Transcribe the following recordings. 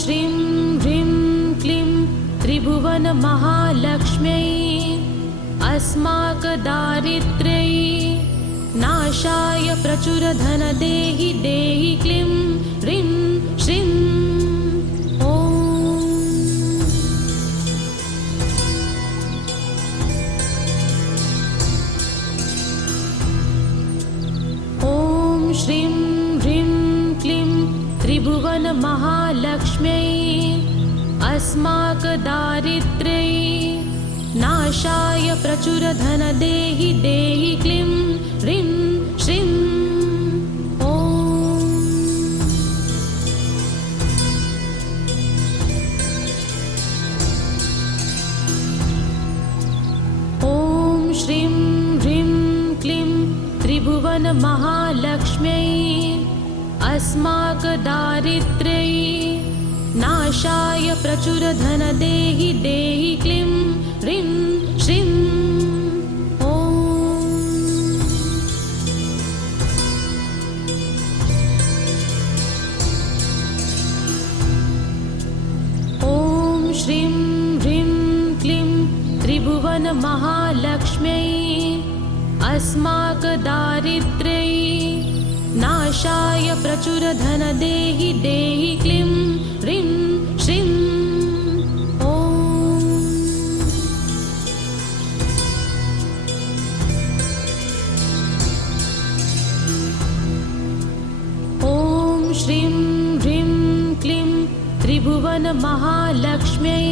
श्रीं ह्रीं क्लीं त्रिभुवनमहालक्ष्म्यै अस्माकदारिद्र्यै नाशाय प्रचुरधनदेहि देहि क्लीं ह्रीं श्रीं श्रीं ह्रीं क्लीं त्रिभुवनमहालक्ष्म्यै अस्माकदारिद्र्यै नाशाय प्रचुरधनदेहि देहि क्लीं ह्रीं श्रीं ॐ श्रीं ह्रीं क्लीं त्रिभुवनमहालक्ष्म्यै अस्माकदारिद्र्यै नाशाय प्रचुरधनदेहि देहि क्लीं ह्रीं श्रीं ॐ श्रीं ह्रीं क्लीं त्रिभुवनमहालक्ष्म्यै अस्माकदारिद्र्यै नाशाय प्रचुरधनदेहि देहि क्लीं ह्रीं श्रीं ॐ श्रीं ह्रीं क्लीं त्रिभुवनमहालक्ष्म्यै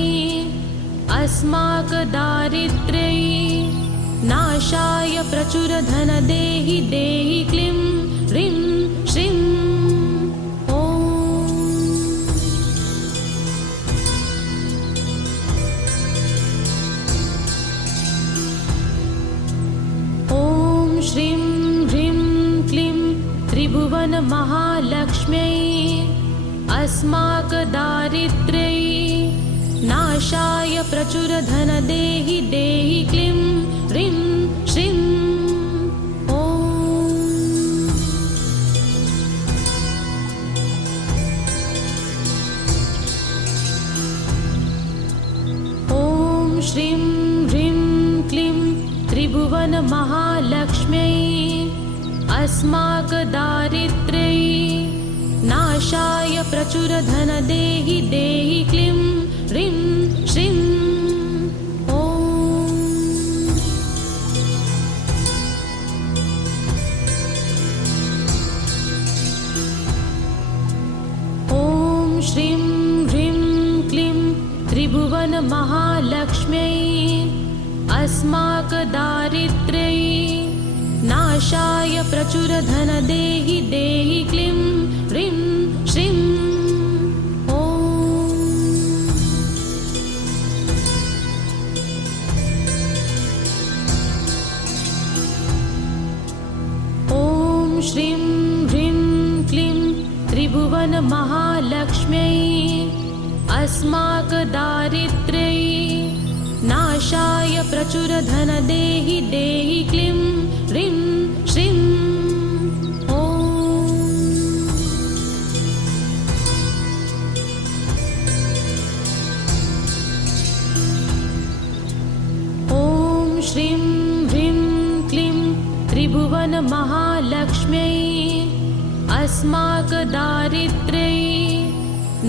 अस्माकदारिद्र्यै नाशाय प्रचुरधनदेहि देहि क्लीं ह्रीं श्रीं ॐ श्रीं ह्रीं क्लीं त्रिभुवनमहालक्ष्म्यै अस्माकदारिद्र्यै नाशाय प्रचुरधनदेहि देहि क्लीं ह्रीं श्रीं ॐ श्रीं ह्रीं क्लीं त्रिभुवनमहालक्ष्म्यै अस्माकदारिद्र्यै नाशाय प्रचुरधनदेहि देहि क्लीं ह्रीं श्रीं श्रीं ह्रीं क्लीं त्रिभुवनमहालक्ष्म्यै अस्माकदारिद्र्यै नाशाय प्रचुरधनदेहि देहि क्लीं ह्रीं श्रीं ॐ श्रीं ह्रीं क्लीं त्रिभुवनमहालक्ष्म्यै अस्माकदारिद्र्यै नाशाय प्रचुरधनदेहि देहि क्लीं ह्रीं श्रीं ॐ श्रीं ह्रीं क्लीं त्रिभुवनमहालक्ष्म्यै अस्माकदारिद्र्यै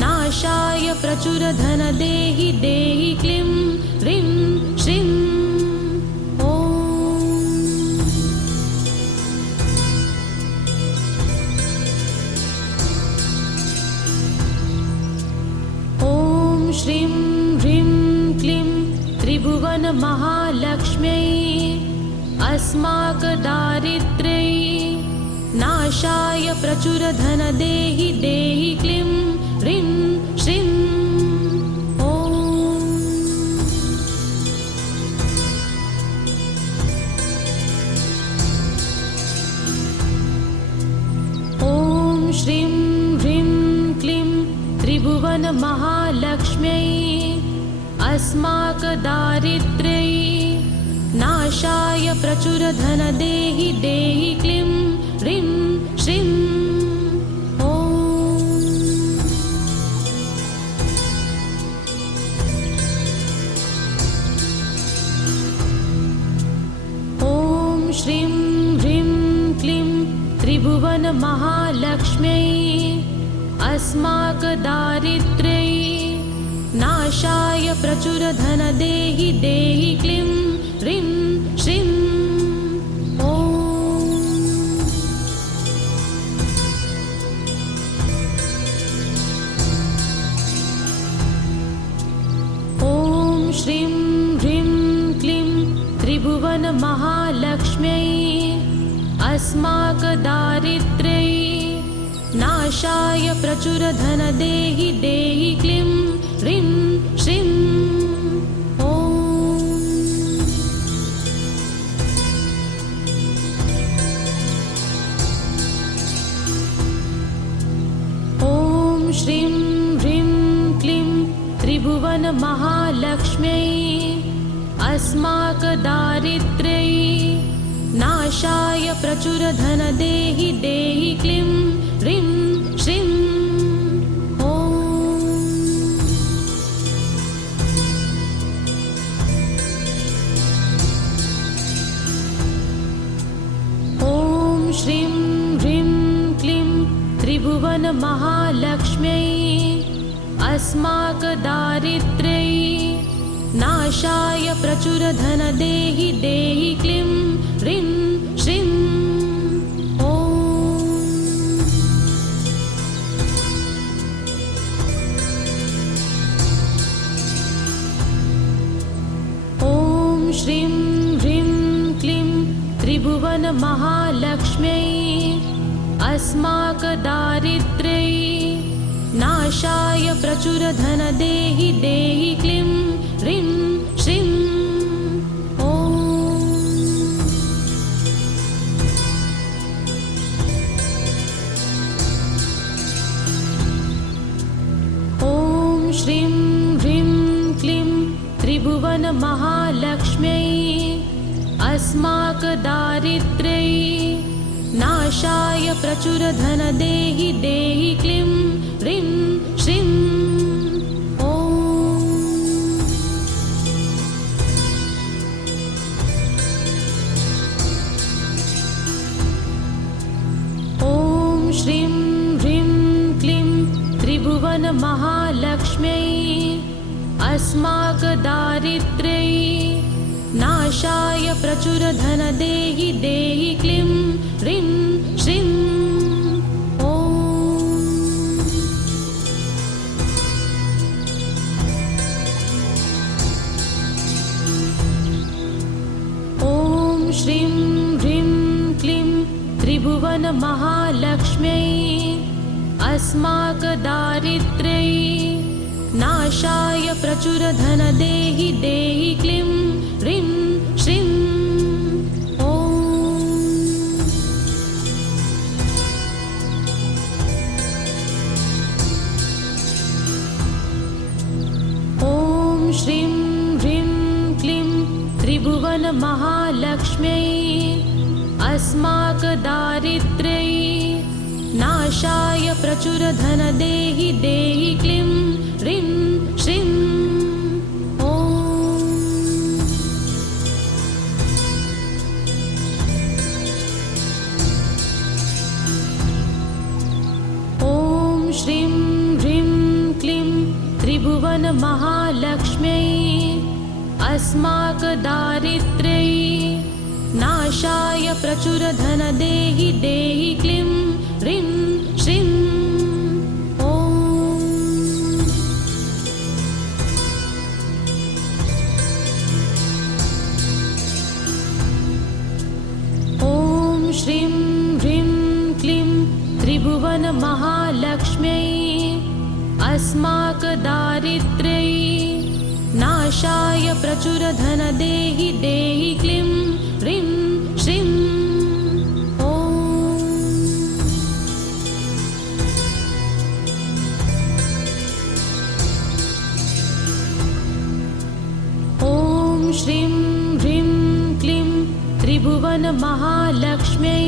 नाशाय प्रचुरधनदेहि देहि क्लीं ह्रीं श्रीं ॐ श्रीं ह्रीं क्लीं त्रिभुवनमहालक्ष्म्यै अस्माकदारिद्र्यै नाशाय प्रचुरधनदेहि देहि क्लीं ह्रीं श्रीं ॐ श्रीं ह्रीं क्लीं त्रिभुवनमहालक्ष्म्यै अस्माकदारिद्र्यै नाशाय प्रचुरधनदेहि देहि क्लीं ह्रीं श्रीं महालक्ष्म्यै अस्माकदारिद्र्यै नाशाय प्रचुरधनदेहि देहि क्लीं ह्रीं श्रीं श्रीं ह्रीं क्लीं त्रिभुवनमहालक्ष्म्यै अस्माकदारिद्र्यै नाशाय प्रचुरधनदेहि देहि क्लीं ह्रीं श्रीं ॐ श्रीं ह्रीं क्लीं त्रिभुवनमहालक्ष्म्यै अस्माकदारिद्र्यै नाशाय प्रचुरधनदेहि देहि क्लीं ह्रीं श्रीं ॐ श्रीं ह्रीं क्लीं त्रिभुवनमहालक्ष्म्यै अस्माकदारिद्र्यै नाशाय प्रचुरधनदेहि देहि क्लीं ह्रीं श्रीं ॐ श्रीं ह्रीं क्लीं त्रिभुवनमहालक्ष्म्यै अस्माकदारिद्र्यै नाशाय प्रचुरधनदेहि देहि क्लीं ह्रीं श्रीं ॐ श्रीं ह्रीं क्लीं त्रिभुवनमहालक्ष्म्यै अस्माकदारिद्र्यै नाशाय प्रचुरधनदेहि देहि क्लीं ह्रीं श्रीं ॐ श्रीं ह्रीं क्लीं त्रिभुवनमहालक्ष्म्यै अस्माकदारिद्र्यै नाशाय प्रचुरधनदेहि देहि क्लीं ह्रीं श्रीं ॐ श्रीं ह्रीं क्लीं त्रिभुवनमहालक्ष्म्यै अस्माकदारिद्र्यै नाशाय प्रचुरधनदेहि देहि क्लीं ह्रीं श्रीं ॐ श्रीं ह्रीं क्लीं त्रिभुवनमहालक्ष्म्यै अस्माकदारिद्र्यै नाशाय प्रचुरधनदेहि देहि क्लीं ह्रीं श्रीं ॐ श्रीं ह्रीं क्लीं त्रिभुवनमहालक्ष्म्यै अस्माकदारिद्र्यै नाशाय प्रचुरधनदेहि देहि क्लीं ह्रीं श्रीं ॐ श्रीं ह्रीं क्लीं त्रिभुवनमहालक्ष्म्यै अस्माकदारिद्र्यै नाशाय प्रचुरधनदेहि देहि क्लीं ह्रीं श्रीं ॐ श्रीं ह्रीं क्लीं त्रिभुवनमहालक्ष्म्यै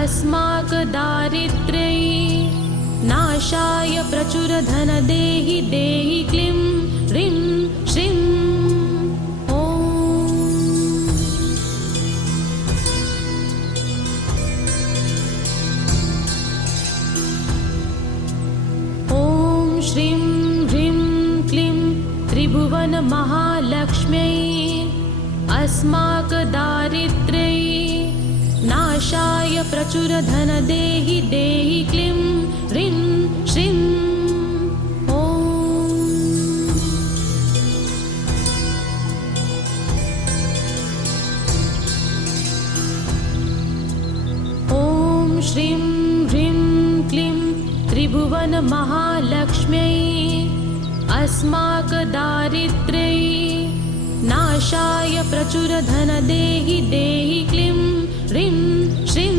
अस्माकदारिद्र्यै नाशाय प्रचुरधनदेहि देहि क्लीं ह्रीं श्रीं ॐ श्रीं ह्रीं क्लीं त्रिभुवनमहालक्ष्म्यै अस्माकदारिद्र्यै नाशाय प्रचुरधनदेहि देहि क्लीं ह्रीं श्रीं श्रीं ह्रीं क्लीं त्रिभुवनमहालक्ष्म्यै अस्माकदारिद्र्यै नाशाय प्रचुरधनदेहि देहि क्लीं ह्रीं श्रीं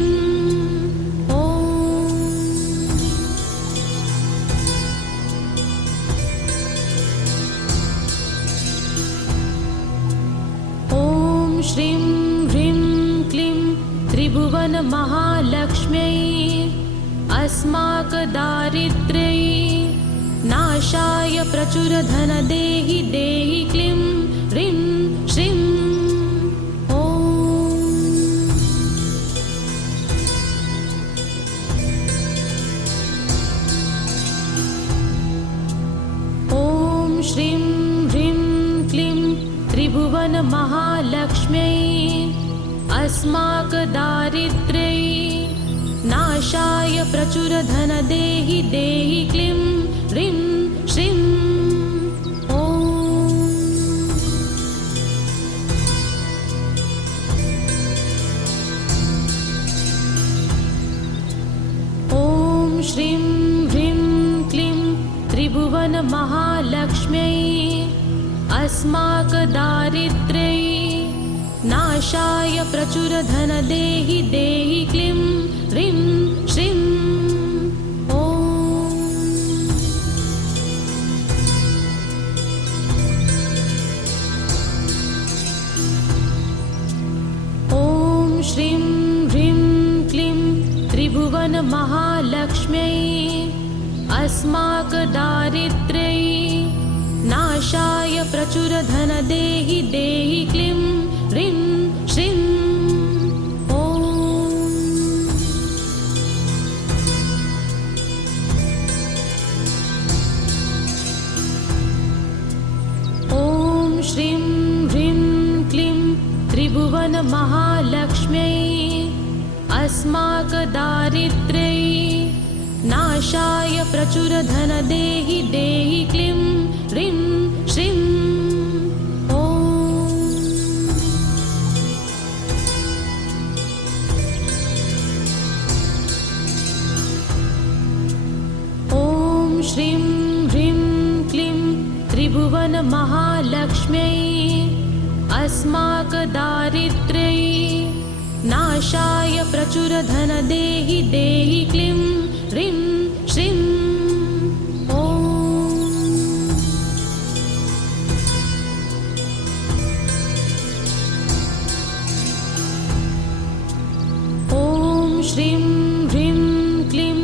ॐ श्रीं ह्रीं क्लीं त्रिभुवनमहालक्ष्म्यै अस्माकदारिद्र्यै नाशाय प्रचुरधनदेहि देहि क्लीं ह्रीं श्रीं ॐ श्रीं ह्रीं क्लीं त्रिभुवनमहालक्ष्म्यै अस्माकदारिद्र्यै नाशाय प्रचुरधनदेहि देहि क्लीं ह्रीं श्रीं ॐ श्रीं ह्रीं क्लीं त्रिभुवनमहालक्ष्म्यै अस्माकदारिद्र्यै नाशाय प्रचुरधनदेहि देहि क्लीं ह्रीं श्रीं ॐ श्रीं ह्रीं क्लीं त्रिभुवनमहालक्ष्म्यै अस्माकदारिद्र्यै नाशाय प्रचुरधनदेहि देहि क्लीं ह्रीं श्रीं ॐ श्रीं ह्रीं क्लीं त्रिभुवनमहालक्ष्म्यै अस्माकदारिद्र्यै नाशाय प्रचुरधनदेहि देहि क्लीं ह्रीं श्रीं श्रीं ह्रीं क्लीं त्रिभुवनमहालक्ष्म्यै अस्माकदारिद्र्यै नाशाय प्रचुरधनदेहि देहि क्लीं ह्रीं श्रीं ॐ श्रीं ह्रीं क्लीं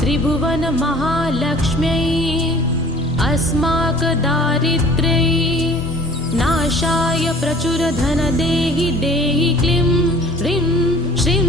त्रिभुवनमहालक्ष्म्यै अस्माकदारिद्र्यै नाशाय प्रचुरधनदेहि देहि क्लीं ह्रीं श्रीं